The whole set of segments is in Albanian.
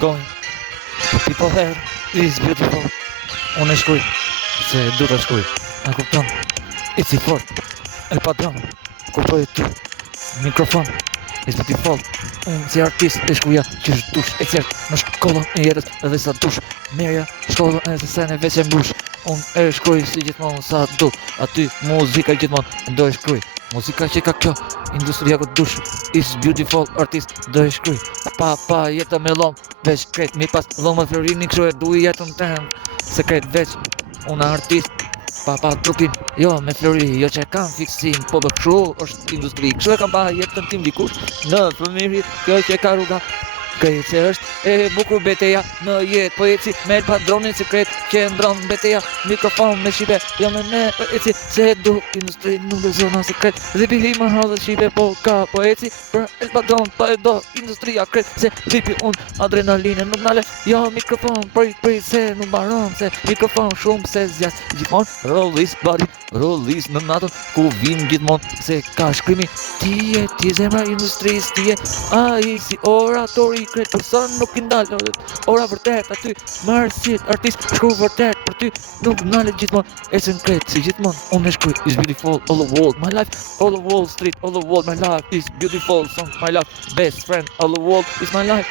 going. The people here is beautiful. Unë e shkruj, se du të shkruj. A kupton? It's i fort. El padron. Kuptoj ty. Mikrofon. It's beautiful. Unë si artist e shkruja që është dush e cjertë në shkollën e jetës edhe sa dush. Merja shkollën e se sene veç e mbush. Unë e shkruj si gjithmonë sa du. Aty muzika gjithmonë do e shkruj. Muzika që ka kjo, industria ku dush. It's beautiful artist do e shkruj. Pa jetë me lom, veç kret mi pas lomë florini kështu e du jetën tem. Sekret veç, unë artist. Pa trupin, jo me flori, jo që kam fiksim, po bë kështu është industri. Kështu e kam pa jetën tim dikush, në fëmirit, kjo që ka rruga. Këtë që është e bukur beteja në jetë, po eci me padronin sekret që ndron beteja. Mikrofon me shipe, jo me eci se du industri nuk dhe zona sekret. Zipi hi më hadhe shipe, po ka po eci për el padron, pa e do industria kret. Se zipi unë adrenaline nuk nale, jo mikrofon prit se nuk baron. Se mikrofon shumë se zjas gjithmon, rollis bari, rollis në natën ku vim gjithmon. Se ka shkrimi, ti zemra industris, ti ai si oratori kret për son nuk i ndalë ora vërtet aty marësit artist shkru vërtet për ty nuk ndalë gjithmonë e se në kret si gjithmonë unë e shkruj is beautiful all the world my life all the wall street all the world my life is beautiful song my life best friend all the world is my life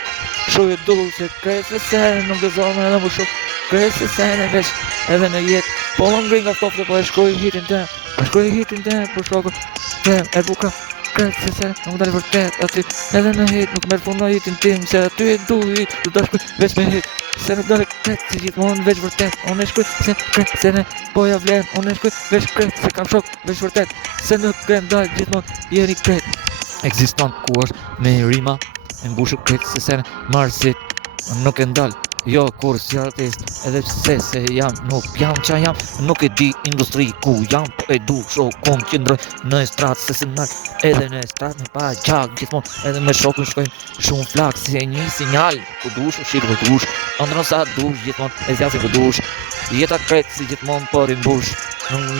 shu e du se kret se se nuk dhe zonë edhe më shumë kret se se në veç edhe në jetë po më ngri nga tofte po e shkruj hitin tem për shokër tem e buka kret se se nuk dalë vërtet aty edhe në hit nuk merë punë në hitin tim se aty e du hit du të shkuj veç me hit se nuk dalë kret se gjithmonë veç vërtet unë e shkuj se kret se ne poja vlen unë e shkuj veç kret se kam shok veç vërtet se nuk krem dalë gjithmonë jeni kret eksiston ku është me rima e mbushë kret se se ne marësit nuk e ndalë jo kur si artist edhe se jam nuk jam qa jam nuk e di industri ku jam po e du shokun qëndroj në estrat se nalt edhe në estrat me pa gjak gjithmon edhe me shokun shkojnë shumë flak si e një sinjal ku dush u shik ku dush andron sa dush gjithmon e zjasi ku dush jeta kret si gjithmon por i mbush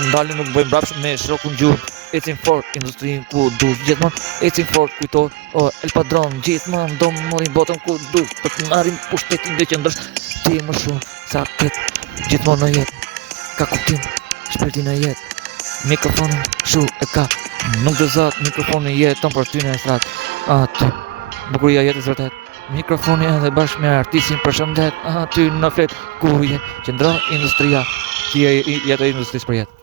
ndalë nuk bëjmë brapsh me shokun gjur It's in fort, industrin ku dush gjithmon It's in fort kujtoj, el padron gjithmon do më morin botën ku dush për të marim pushtetin dhe qëndrësh ti më shumë sa këtë gjithmon në jetë ka kuptim, shpirtin në jetë mikrofonin shu e ka nuk dhe zat mikrofonin jetë ton për ty në estrat aty bukuria jetës vërtet mikrofoni edhe bashkë me artistin për shëndet aty në flet ku je qëndro industria ti jetë industrisë për jetë